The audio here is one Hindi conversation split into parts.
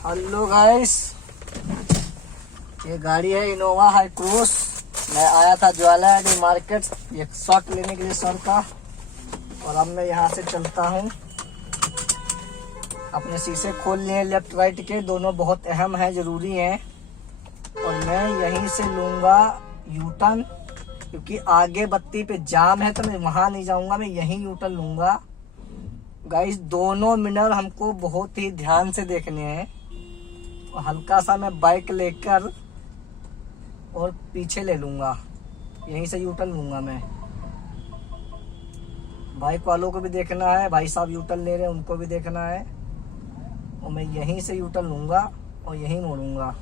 हेलो गाइस, ये गाड़ी है इनोवा हाई क्रॉस। मैं आया था ज्वालाडी मार्केट एक शॉट लेने के लिए सर का, और अब मैं यहाँ से चलता हूँ। अपने शीशे खोल लिए लेफ्ट राइट के, दोनों बहुत अहम है, ज़रूरी हैं। और मैं यहीं से लूँगा यू टर्न, क्योंकि आगे बत्ती पे जाम है तो मैं वहाँ नहीं जाऊँगा, मैं यहीं यू टर्न लूँगा। गाइस, दोनों मिनर हमको बहुत ही ध्यान से देखने हैं। और हल्का सा मैं बाइक लेकर और पीछे ले लूँगा, यहीं से यू टर्न लूँगा मैं। बाइक वालों को भी देखना है, भाई साहब यू टर्न ले रहे हैं उनको भी देखना है। और मैं यहीं से यू टर्न लूँगा और यहीं मोड़ूंगा।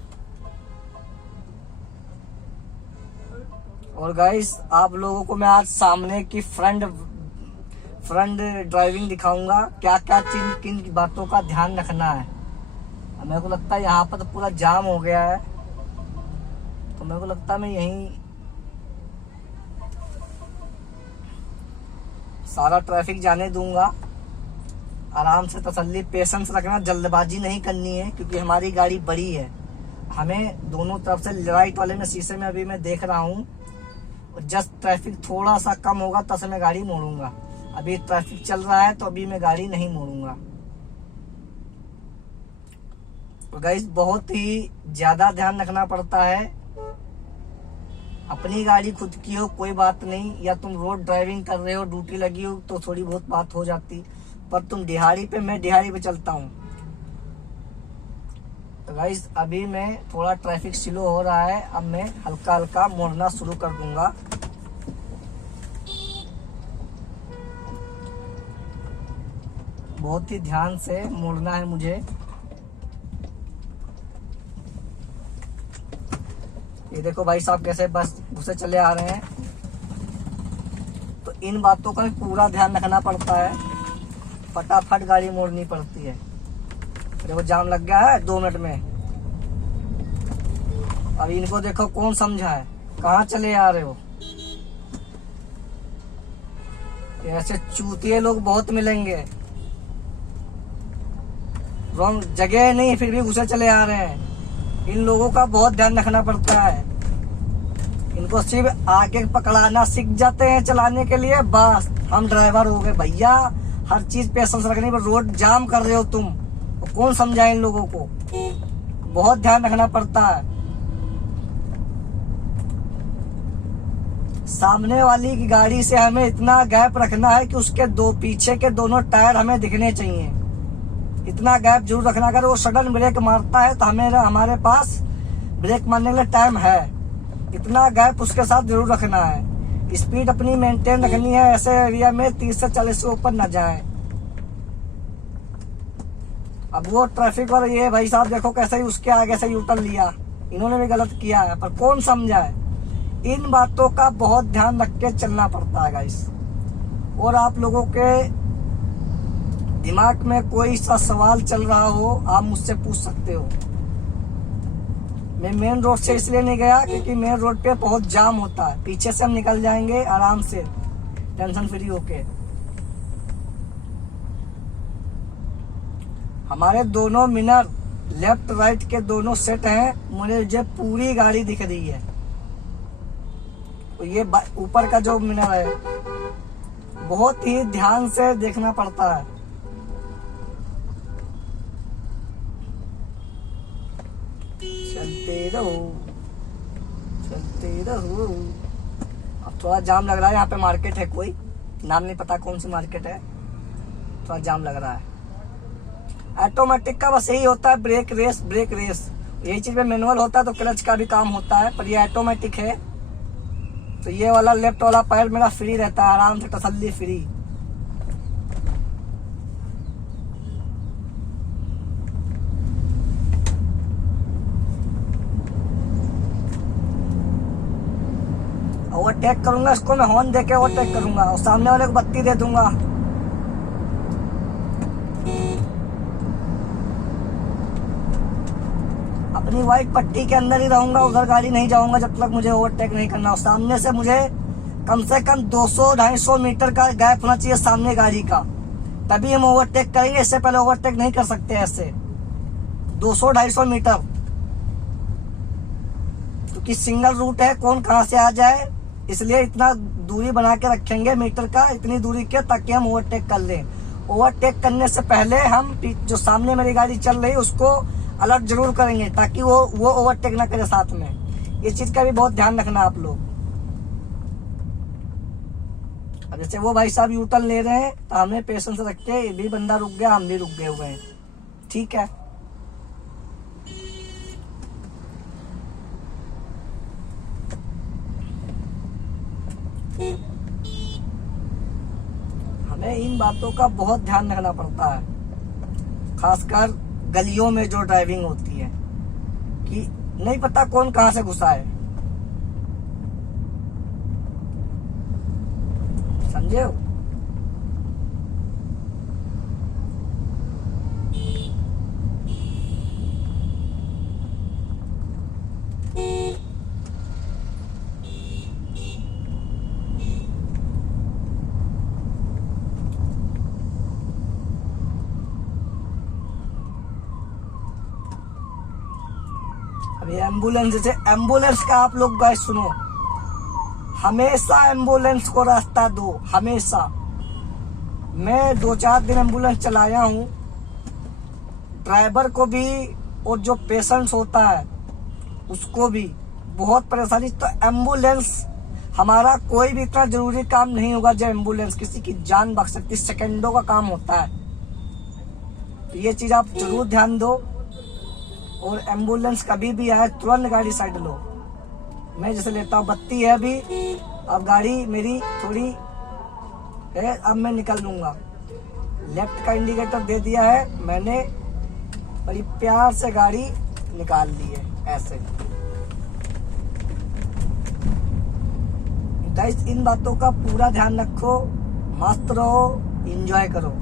और गाइस, आप लोगों को मैं आज सामने की फ्रंट ड्राइविंग दिखाऊंगा, क्या क्या चीज किन बातों का ध्यान रखना है। मेरे को लगता है यहाँ पर तो पूरा जाम हो गया है, तो मेरे को लगता है मैं यहीं सारा ट्रैफिक जाने दूंगा। आराम से तसल्ली, पेशेंस रखना, जल्दबाजी नहीं करनी है, क्योंकि हमारी गाड़ी बड़ी है। हमें दोनों तरफ से राइट वाले में शीशे में अभी मैं देख रहा हूँ, और जस्ट ट्रैफिक थोड़ा सा कम होगा तब से मैं गाड़ी मोड़ूंगा। अभी ट्रैफिक चल रहा है तो अभी मैं गाड़ी नहीं मोड़ूंगा। तो गाइस, बहुत ही ज्यादा ध्यान रखना पड़ता है। अपनी गाड़ी खुद की हो कोई बात नहीं, या तुम रोड ड्राइविंग कर रहे हो, ड्यूटी लगी हो तो थोड़ी बहुत बात हो जाती, पर तुम दिहाड़ी पे, मैं दिहाड़ी पे चलता हूँ। तो गाइस, अभी मैं थोड़ा ट्रैफिक स्लो हो रहा है, अब मैं हल्का हल्का मोड़ना शुरू कर दूंगा। बहुत ही ध्यान से मोड़ना है मुझे। ये देखो भाई साहब कैसे बस घुसे चले आ रहे हैं। तो इन बातों का पूरा ध्यान रखना पड़ता है, फटाफट गाड़ी मोड़नी पड़ती है। देखो जाम लग गया है 2 मिनट में। अब इनको देखो कौन समझा है, कहाँ चले आ रहे हो। ऐसे चूतिए लोग बहुत मिलेंगे, रॉन्ग जगह नहीं फिर भी घुसे चले आ रहे हैं। इन लोगों का बहुत ध्यान रखना पड़ता है। इनको सिर्फ आगे पकड़ाना सीख जाते हैं चलाने के लिए, बस हम ड्राइवर हो गए। भैया, हर चीज पेशेंस रखनी, पर रोड जाम कर रहे हो तुम, तो कौन समझाए इन लोगों को। बहुत ध्यान रखना पड़ता है। सामने वाली की गाड़ी से हमें इतना गैप रखना है कि उसके पीछे के दोनों टायर हमें दिखने चाहिए। इतना गैप जरूर रखना। अगर वो सडन ब्रेक मारता है तो हमारे पास ब्रेक मारने के लिए टाइम है। इतना गैप उसके साथ जरूर रखना है। स्पीड अपनी मेंटेन रखनी है, ऐसे एरिया में 30 से 40 से ऊपर न जाए। अब वो ट्रैफिक वाला, ये भाई साहब देखो कैसे ही उसके आगे से यू टर्न लिया। इन्होंने भी गलत किया है, पर कौन समझा है। इन बातों का बहुत ध्यान रख के चलना पड़ता है गाइस। और आप लोगों के दिमाग में कोई सा सवाल चल रहा हो, आप मुझसे पूछ सकते हो। मैं मेन रोड से इसलिए नहीं गया क्योंकि मेन रोड पे बहुत जाम होता है। पीछे से हम निकल जाएंगे आराम से, टेंशन फ्री होके। हमारे दोनों मिनर लेफ्ट राइट के दोनों सेट हैं, मुझे पूरी गाड़ी दिख रही है। तो ये ऊपर का जो मिनर है, बहुत ही ध्यान से देखना पड़ता है। चलते रहो, चलते रहो। अब थोड़ा जाम लग रहा है, यहाँ पे मार्केट है, कोई नाम नहीं पता कौन सी मार्केट है, थोड़ा जाम लग रहा है। ऑटोमेटिक का बस यही होता है, ब्रेक रेस ब्रेक रेस। यही चीज में मैनुअल होता है तो क्लच का भी काम होता है, पर ये ऑटोमेटिक है। तो ये वाला लेफ्ट वाला पैर मेरा फ्री रहता है, आराम से तसल्ली फ्री। ओवरटेक करूंगा इसको मैं, हॉर्न देके ओवरटेक करूंगा और सामने वाले को बत्ती दे दूंगा। अपनी व्हाइट पट्टी के अंदर ही रहूंगा, उधर गाड़ी नहीं जाऊंगा जब तक मुझे ओवरटेक नहीं करना। और सामने से मुझे कम से कम 200-250 मीटर का गैप होना चाहिए सामने गाड़ी का, तभी हम ओवरटेक करेंगे। इससे पहले ओवरटेक नहीं कर सकते ऐसे। 200-250 मीटर, क्योंकि सिंगल रूट है, कौन कहां से आ जाए, इसलिए इतना दूरी बना के रखेंगे मीटर का, इतनी दूरी के, ताकि हम ओवरटेक कर लें। ओवरटेक करने से पहले हम जो सामने मेरी गाड़ी चल रही है उसको अलर्ट जरूर करेंगे, ताकि वो ओवरटेक ना करे साथ में। इस चीज का भी बहुत ध्यान रखना आप लोग। अब जैसे वो भाई साहब यूटर्न ले रहे हैं, तो हमें पेशेंस रख के, ये भी बंदा रुक गया, हम भी रुक गए हुए हैं, ठीक है। हमें इन बातों का बहुत ध्यान रखना पड़ता है, खासकर गलियों में जो ड्राइविंग होती है, कि नहीं पता कौन कहां से घुसा है, समझे हो। अभी एम्बुलेंस, जैसे एम्बुलेंस का आप लोग गाइस सुनो, हमेशा एम्बुलेंस को रास्ता दो, हमेशा। मैं 2-4 दिन एम्बुलेंस चलाया हूँ, ड्राइवर को भी और जो पेशेंट्स होता है उसको भी बहुत परेशानी। तो एम्बुलेंस, हमारा कोई भी इतना जरूरी काम नहीं होगा जो एम्बुलेंस किसी की जान बच सकती, सेकंडों का काम होता है। तो ये चीज आप जरूर ध्यान दो, और एम्बुलेंस कभी भी आए तुरंत गाड़ी साइड लो। मैं जैसे लेता हूँ, बत्ती है अभी, अब गाड़ी मेरी थोड़ी है, अब मैं निकल लूंगा, लेफ्ट का इंडिकेटर दे दिया है मैंने, बड़ी प्यार से गाड़ी निकाल दी है ऐसे। गाइस इन बातों का पूरा ध्यान रखो, मस्त रहो, एंजॉय करो।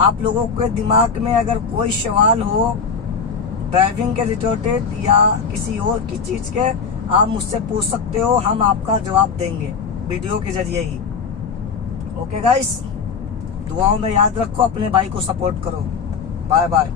आप लोगों के दिमाग में अगर कोई सवाल हो ड्राइविंग के रिलेटेड या किसी और की चीज के, आप मुझसे पूछ सकते हो, हम आपका जवाब देंगे वीडियो के जरिए ही। ओके गाइस, दुआओं में याद रखो, अपने भाई को सपोर्ट करो। Bye bye.